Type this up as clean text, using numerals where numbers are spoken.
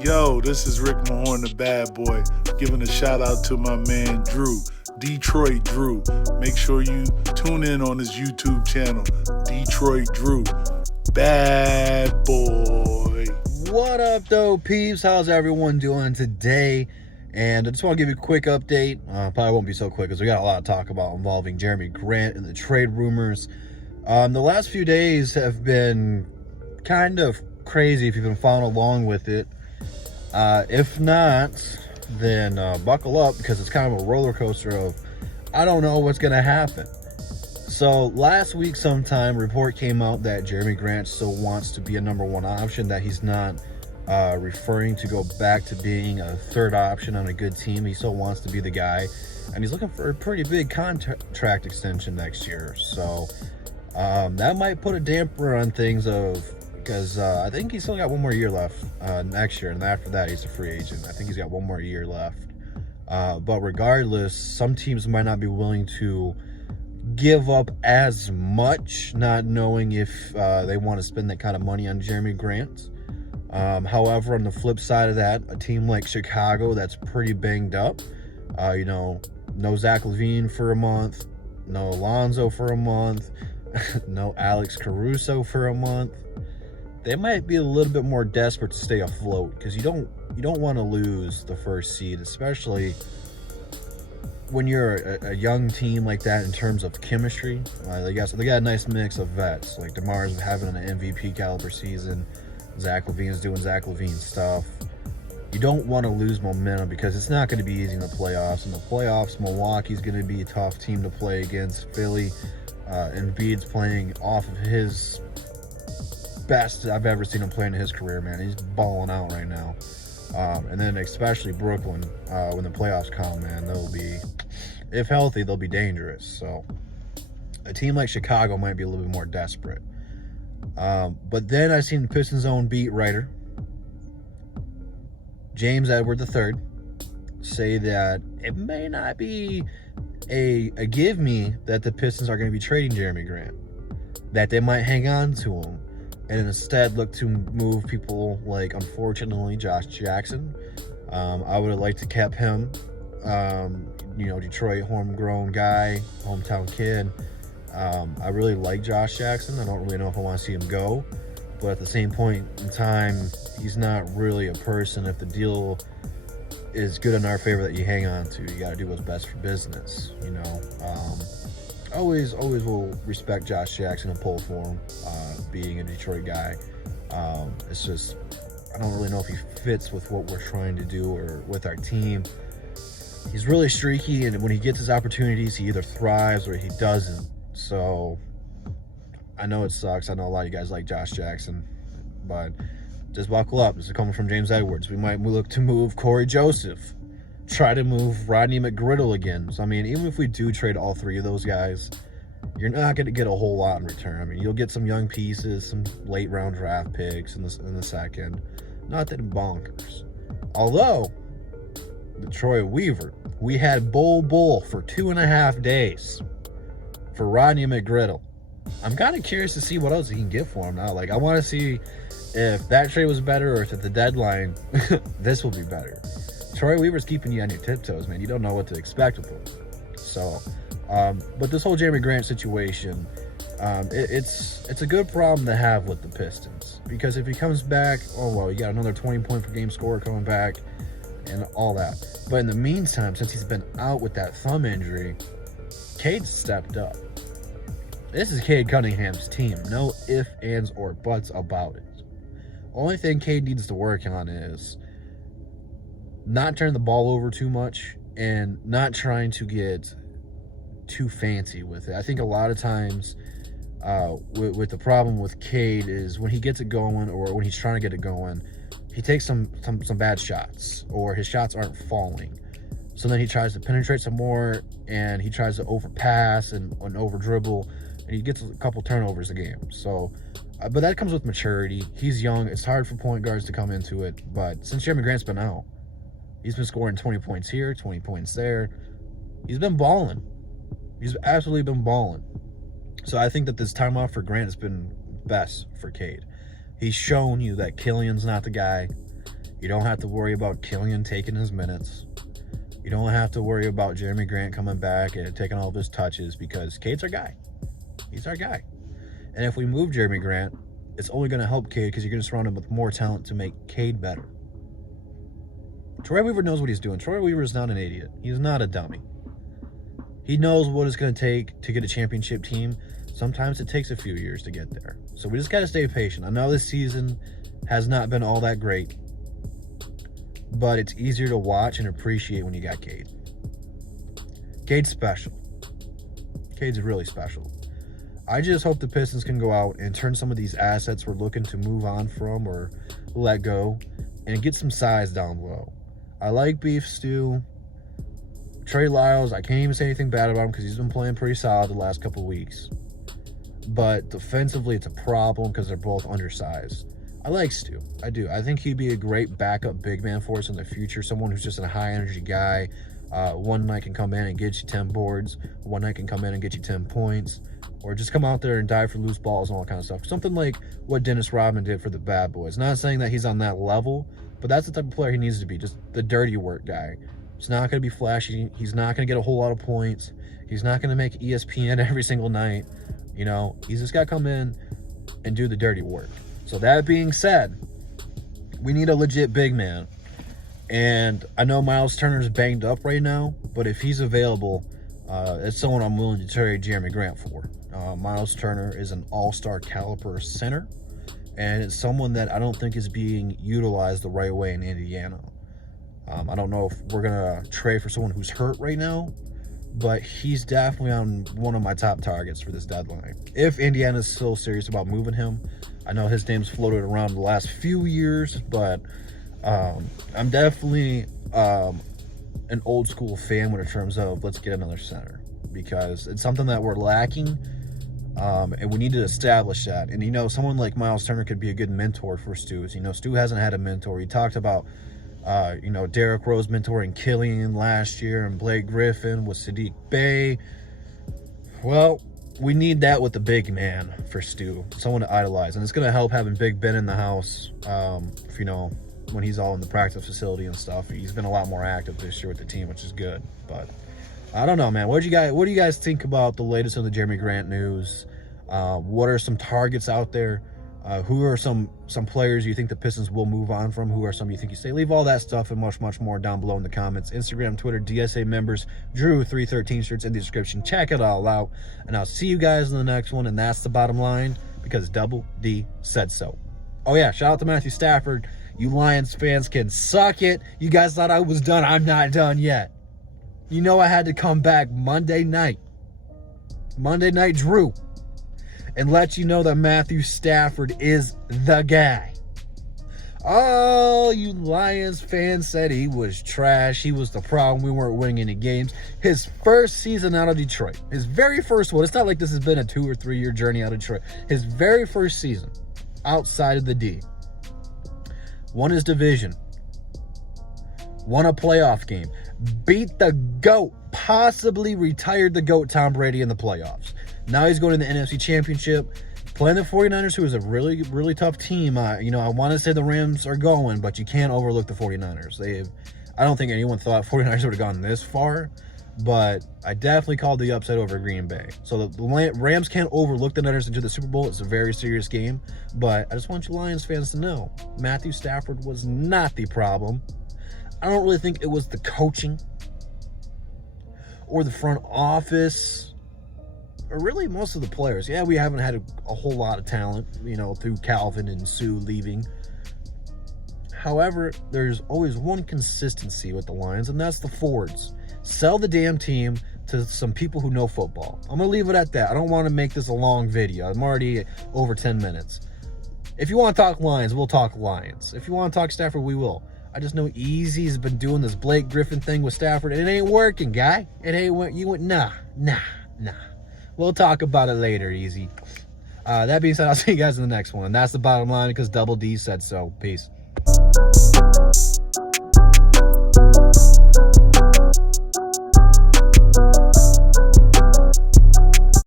Yo, this is Rick Mahorn, the bad boy, giving a shout out to my man Drew, Detroit Drew. Make sure you tune in on his YouTube channel, Detroit Drew, bad boy. What up, though, peeps? How's everyone doing today? And I just want to give you a quick update. Probably won't be so quick because we got a lot to talk about involving Jerami Grant and the trade rumors. The last few days have been kind of crazy if you've been following along with it. If not, then buckle up because it's kind of a roller coaster of I don't know what's going to happen. So last week sometime, a report came out that Jerami Grant still wants to be a number one option, that he's not referring to go back to being a third option on a good team. He still wants to be the guy, and he's looking for a pretty big contract extension next year. So that might put a damper on things because I think he's still got one more year left next year, and after that he's a free agent. I think he's got one more year left. But regardless, some teams might not be willing to give up as much, not knowing if they want to spend that kind of money on Jerami Grant. However, on the flip side of that, a team like Chicago that's pretty banged up, no Zach LaVine for a month, no Alonzo for a month, no Alex Caruso for a month. They might be a little bit more desperate to stay afloat because you don't want to lose the first seed, especially when you're a young team like that in terms of chemistry. They got a nice mix of vets. Like DeMar's having an MVP caliber season. Zach LaVine's doing Zach LaVine stuff. You don't want to lose momentum because it's not going to be easy in the playoffs. In the playoffs, Milwaukee's going to be a tough team to play against. Philly, Embiid's playing off of his best I've ever seen him play in his career, man. He's balling out right now. And then especially Brooklyn, when the playoffs come, man, they'll be, if healthy, they'll be dangerous. So a team like Chicago might be a little bit more desperate. But then I seen Pistons' own beat writer, James Edward III, say that it may not be a give me that the Pistons are going to be trading Jerami Grant, that they might hang on to him and instead look to move people like, unfortunately, Josh Jackson. I would have liked to kept him, Detroit homegrown guy, hometown kid. I really like Josh Jackson. I don't really know if I want to see him go, but at the same point in time, he's not really a person. If the deal is good in our favor that you hang on to, you got to do what's best for business. Always will respect Josh Jackson and pull for him, being a Detroit guy. It's just, I don't really know if he fits with what we're trying to do or with our team. He's really streaky, and when he gets his opportunities, he either thrives or he doesn't. So I know it sucks. I know a lot of you guys like Josh Jackson, but just buckle up. This is coming from James Edwards. We might look to move Corey Joseph, try to move Rodney McGriddle again. So, even if we do trade all three of those guys, you're not going to get a whole lot in return. You'll get some young pieces, some late round draft picks in the second. Not that bonkers. Although, the Troy Weaver, we had Bull for 2.5 days for Rodney McGriddle. I'm kind of curious to see what else he can get for him now. I want to see if that trade was better or if at the deadline this will be better. Troy Weaver's keeping you on your tiptoes, man. You don't know what to expect with him. So, but this whole Jerami Grant situation, it's a good problem to have with the Pistons, because if he comes back, you got another 20 point per game scorer coming back and all that. But in the meantime, since he's been out with that thumb injury, Cade stepped up. This is Cade Cunningham's team. No ifs, ands, or buts about it. Only thing Cade needs to work on is not turn the ball over too much and not trying to get too fancy with it. I think a lot of times with the problem with Cade is when he gets it going, or when he's trying to get it going, he takes some bad shots, or his shots aren't falling. So then he tries to penetrate some more, and he tries to overpass and over dribble, and he gets a couple turnovers a game. So, but that comes with maturity. He's young. It's hard for point guards to come into it. But since Jerami Grant's been out, he's been scoring 20 points here, 20 points there. He's been balling. He's absolutely been balling. So I think that this time off for Grant has been best for Cade. He's shown you that Killian's not the guy. You don't have to worry about Killian taking his minutes. You don't have to worry about Jerami Grant coming back and taking all of his touches because Cade's our guy. He's our guy. And if we move Jerami Grant, it's only going to help Cade because you're going to surround him with more talent to make Cade better. Troy Weaver knows what he's doing. Troy Weaver is not an idiot. He's not a dummy. He knows what it's going to take to get a championship team. Sometimes it takes a few years to get there. So we just got to stay patient. I know this season has not been all that great, but it's easier to watch and appreciate when you got Cade. Cade's special. Cade's really special. I just hope the Pistons can go out and turn some of these assets we're looking to move on from or let go and get some size down below. I like Beef Stew. Trey Lyles, I can't even say anything bad about him because he's been playing pretty solid the last couple of weeks. But defensively, it's a problem because they're both undersized. I like Stu. I do. I think he'd be a great backup big man for us in the future. Someone who's just a high-energy guy. One night can come in and get you 10 boards. One night can come in and get you 10 points. Or just come out there and dive for loose balls and all that kind of stuff. Something like what Dennis Rodman did for the Bad Boys. Not saying that he's on that level, but that's the type of player he needs to be. Just the dirty work guy. He's not going to be flashy. He's not going to get a whole lot of points. He's not going to make ESPN every single night. You know, he's just got to come in and do the dirty work. So that being said, we need a legit big man. And I know Myles Turner's banged up right now, but if he's available, it's someone I'm willing to trade Jerami Grant for. Myles Turner is an all-star caliber center, and it's someone that I don't think is being utilized the right way in Indiana. I don't know if we're going to trade for someone who's hurt right now, but he's definitely on one of my top targets for this deadline. If Indiana's still serious about moving him, I know his name's floated around the last few years, but I'm definitely an old school fan when it terms of let's get another center because it's something that we're lacking, and we need to establish that. And, you know, someone like Myles Turner could be a good mentor for Stu. You know, Stu hasn't had a mentor. He talked about you know, Derrick Rose mentoring Killian last year and Blake Griffin with Sadiq Bey. Well, we need that with the big man for Stu, someone to idolize. And it's going to help having Big Ben in the house, you know, when he's all in the practice facility and stuff. He's been a lot more active this year with the team, which is good. But I don't know, man. What do you guys think about the latest of the Jerami Grant news? What are some targets out there? Who are some players you think the Pistons will move on from? Who are some you think you stay? Leave all that stuff and much, much more down below in the comments. Instagram, Twitter, DSA members, Drew313 shirts in the description. Check it all out. And I'll see you guys in the next one. And that's the bottom line because Double D said so. Oh, yeah. Shout out to Matthew Stafford. You Lions fans can suck it. You guys thought I was done. I'm not done yet. You know I had to come back Monday night. Monday Night Drew. And let you know that Matthew Stafford is the guy. Oh, you Lions fans said he was trash. He was the problem. We weren't winning any games. His first season out of Detroit. His very first one. It's not like this has been a 2 or 3 year journey out of Detroit. His very first season outside of the D. Won his division. Won a playoff game. Beat the GOAT. Possibly retired the GOAT Tom Brady in the playoffs. Now he's going to the NFC Championship, playing the 49ers, who is a really, really tough team. You know, I want to say the Rams are going, but you can't overlook the 49ers. I don't think anyone thought 49ers would have gone this far, but I definitely called the upset over Green Bay. So the Rams can't overlook the Niners into the Super Bowl. It's a very serious game, but I just want you Lions fans to know, Matthew Stafford was not the problem. I don't really think it was the coaching or the front office, or really most of the players. Yeah, we haven't had a whole lot of talent, you know, through Calvin and Sue leaving. However, there's always one consistency with the Lions, and that's the forwards. Sell the damn team to some people who know football. I'm going to leave it at that. I don't want to make this a long video. I'm already over 10 minutes. If you want to talk Lions, we'll talk Lions. If you want to talk Stafford, we will. I just know Easy's been doing this Blake Griffin thing with Stafford, and it ain't working, guy. It ain't working. You went, nah. We'll talk about it later, Easy. That being said, I'll see you guys in the next one. And that's the bottom line because Double D said so. Peace.